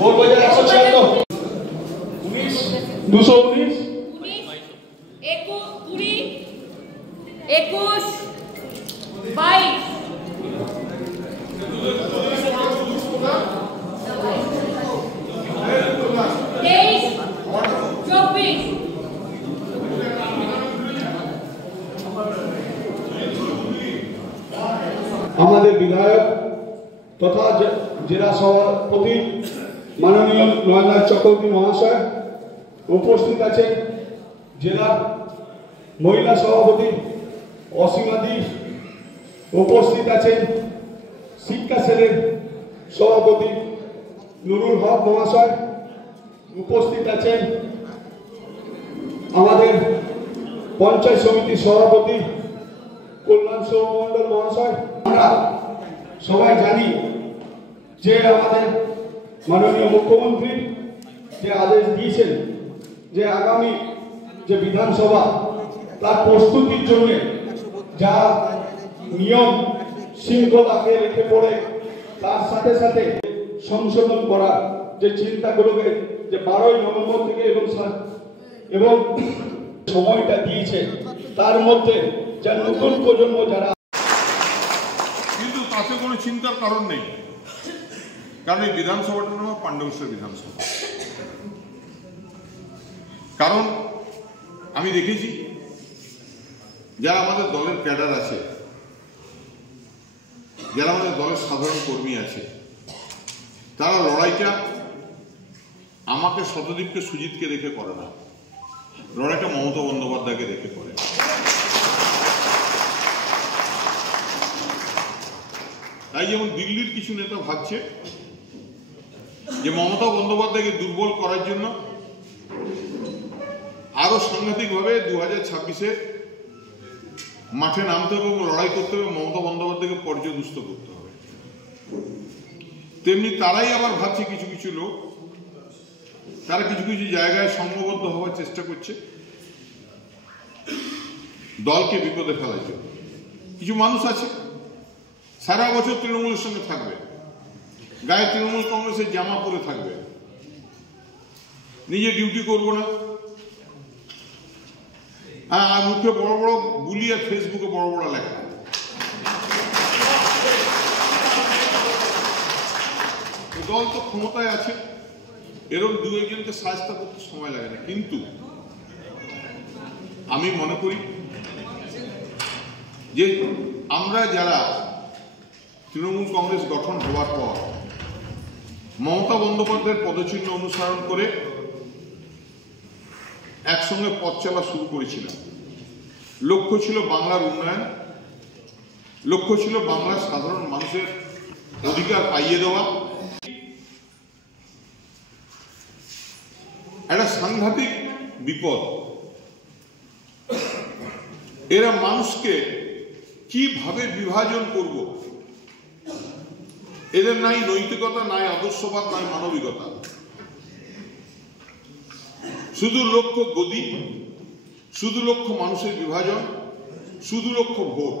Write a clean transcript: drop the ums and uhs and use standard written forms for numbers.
Vote বাজার 176 219 21 22 আমাদের বিধায়ক তথা জেলা সভাপতি মাননীয় নয়নাথ চক্রবর্তী মহাশয়, উপস্থিত আছেন জেলা মহিলা সভাপতি অসীমাদি, উপস্থিত আছেন শিক্ষা সেলের সভাপতি নুরুল হক মহাশয়, উপস্থিত আছেন আমাদের পঞ্চায়েত সমিতির সভাপতি কল্যাণ সৌমণ্ডল মহাশয়। আমরা সবাই জানি যে আমাদের মাননীয় মুখ্যমন্ত্রী যে আদেশ দিয়েছেন যে আগামী যে বিধানসভা তার প্রস্তুতির জন্য যা নিয়ম শৃঙ্খলাকে রেখে পড়ে তার সাথে সাথে সংশোধন করার যে চিন্তাগুলোকে যে 12ই নভেম্বর থেকে এবং সময়টা দিয়েছে তার মধ্যে যা নতুন প্রজন্ম যারা, কিন্তু তাতে কোনো চিন্তার কারণ নেই, কারণ এই বিধানসভাটার নাম পাণ্ডবেশ্বর বিধানসভা। কারণ আমি দেখেছি যারা আমাদের দলের ক্যাডার আছে, যারা আমাদের দলের সাধারণ কর্মী আছে, তারা লড়াইটা আমাকে শতদীপকে সুজিতকে দেখে করে না, লড়াইটা মমতা বন্দ্যোপাধ্যায়কে দেখে করে। তাই যেমন দিল্লির কিছু নেতা ভাবছে যে মমতা বন্দ্যোপাধ্যায়কে দুর্বল করার জন্য আরো সাংঘাতিকভাবে 2026-এ মাঠে নামতে হবে এবং লড়াই করতে হবে, মমতা বন্দ্যোপাধ্যায়কে পর্যদুস্ত করতে হবে, তেমনি তারাই আবার ভাবছে কিছু কিছু লোক, তারা কিছু কিছু জায়গায় সংঘবদ্ধ হওয়ার চেষ্টা করছে দলকে বিপদে ফেলার জন্য। কিছু মানুষ আছে সারা বছর তৃণমূলের সঙ্গে থাকবে, গায়ে তৃণমূল কংগ্রেসের জামা পরে থাকবে, নিজে ডিউটি করবো না, আর মুখে বড় বড় বুলি আর ফেসবুকে বড় বড় লেখা। দল তো ক্ষমতায় আছে, এরকম দু একজনকে সাহায্য করতে সময় লাগে না, কিন্তু আমি মনে করি যে আমরা যারা তৃণমূল কংগ্রেস গঠন হওয়ার পর মমতা বন্দ্যোপাধ্যায়ের পদচিহ্ন অনুসরণ করে একসঙ্গে পথ চলা শুরু করেছিলাম। লক্ষ্য ছিল বাংলার উন্নয়ন, লক্ষ্য ছিল বাংলার সাধারণ মানুষের অধিকার পাইয়ে দেওয়া। একটা সাংঘাতিক বিপদ, এরা মানুষকে কিভাবে বিভাজন করব, এদের নাই নৈতিকতা, নাই আদর্শবাদ, নাই মানবিকতা, শুধু লক্ষ্য গদি, শুধু লক্ষ্য মানুষের বিভাজন, শুধু লক্ষ্য ভোট।